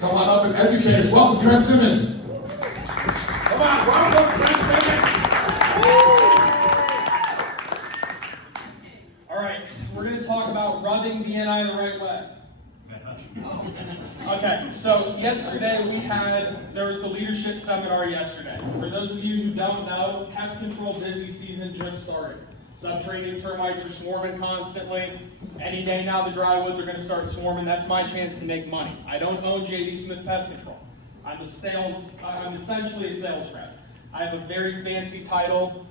Come on up and educate us. Welcome, Trent Simmons. Come on, welcome, Trent Simmons. All right, we're going to talk about rubbing BNI the right way. Okay, so yesterday there was a leadership seminar yesterday. For those of you who don't know, pest control busy season just started. Subterranean termites are swarming constantly. Any day now the drywoods are going to start swarming. That's my chance to make money. I don't own JD Smith Pest Control. I'm essentially a sales rep. I have a very fancy title,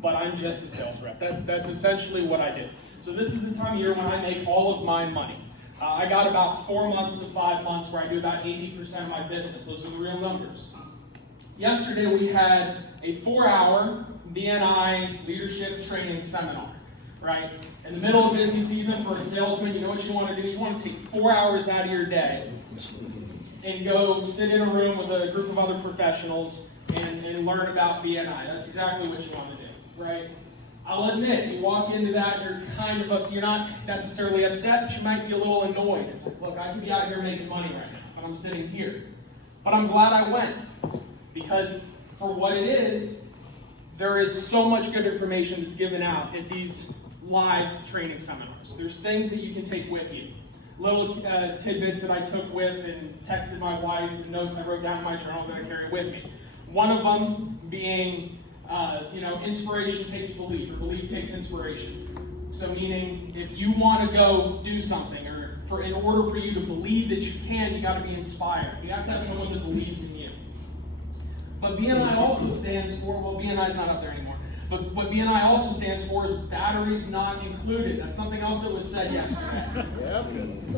but I'm just a sales rep. That's essentially what I do. So this is the time of year when I make all of my money. I got about 4 months to 5 months where I do about 80% of my business. Those are the real numbers. Yesterday we had a 4-hour BNI leadership training seminar, right? In the middle of busy season for a salesman, you know what you want to do? You want to take 4 hours out of your day and go sit in a room with a group of other professionals and learn about BNI. That's exactly what you want to do, right? I'll admit, you walk into that, you're not necessarily upset, but you might be a little annoyed. It's like, look, I could be out here making money right now, but I'm sitting here. But I'm glad I went, because for what it is, there is so much good information that's given out at these live training seminars. There's things that you can take with you. Little tidbits that I took with and texted my wife, notes I wrote down in my journal that I carry with me. One of them being, inspiration takes belief, or belief takes inspiration. So meaning, if you want to go do something, or in order for you to believe that you can, you got to be inspired. You have to have someone that believes in you. But BNI also stands for, BNI's not up there anymore, but what BNI also stands for is batteries not included. That's something else that was said yesterday.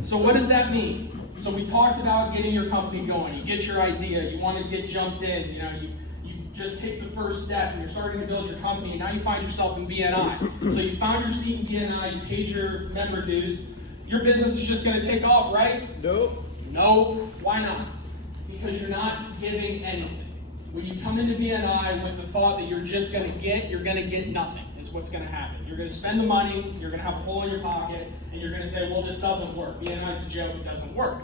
So what does that mean? So we talked about getting your company going. You get your idea, you want to get jumped in, you just take the first step and you're starting to build your company, and now you find yourself in BNI. So you found your seat in BNI, you paid your member dues, your business is just going to take off, right? No. Why not? Because you're not giving anything. When you come into BNI with the thought that you're just going to get nothing, is what's going to happen. You're going to spend the money, you're going to have a hole in your pocket, and you're going to say, well, this doesn't work. BNI's a joke, it doesn't work.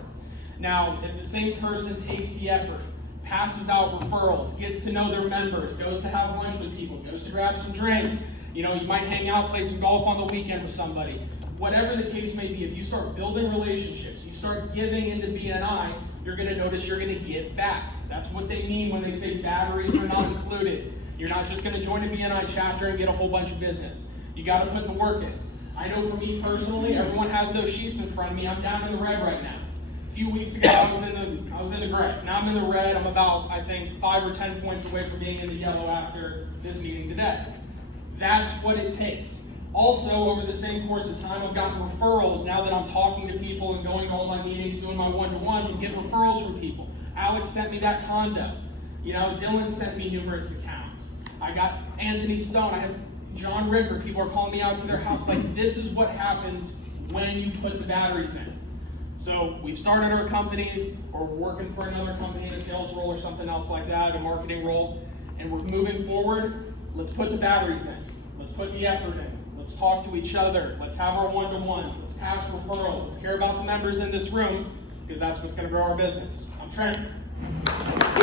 Now, if the same person takes the effort, passes out referrals, gets to know their members, goes to have lunch with people, goes to grab some drinks, you might hang out, play some golf on the weekend with somebody. Whatever the case may be, if you start building relationships, you start giving into BNI, you're going to notice you're going to get back. That's what they mean when they say batteries are not included. You're not just going to join a BNI chapter and get a whole bunch of business. You got to put the work in. I know for me personally, everyone has those sheets in front of me. I'm down in the red right now. A few weeks ago, I was in the gray. Now I'm in the red. I'm about, 5 or 10 points away from being in the yellow after this meeting today. That's what it takes. Also, over the same course of time, I've gotten referrals now that I'm talking to people and going to all my meetings, doing my one-to-ones, and get referrals from people. Alex sent me that condo. Dylan sent me numerous accounts. I got Anthony Stone. I have John Ricker. People are calling me out to their house. Like, this is what happens when you put the batteries in. So we've started our companies, or we're working for another company in a sales role or something else like that, a marketing role, and we're moving forward. Let's put the batteries in. Let's put the effort in. Let's talk to each other. Let's have our one-to-ones. Let's pass referrals. Let's care about the members in this room, because that's what's going to grow our business. I'm Trent.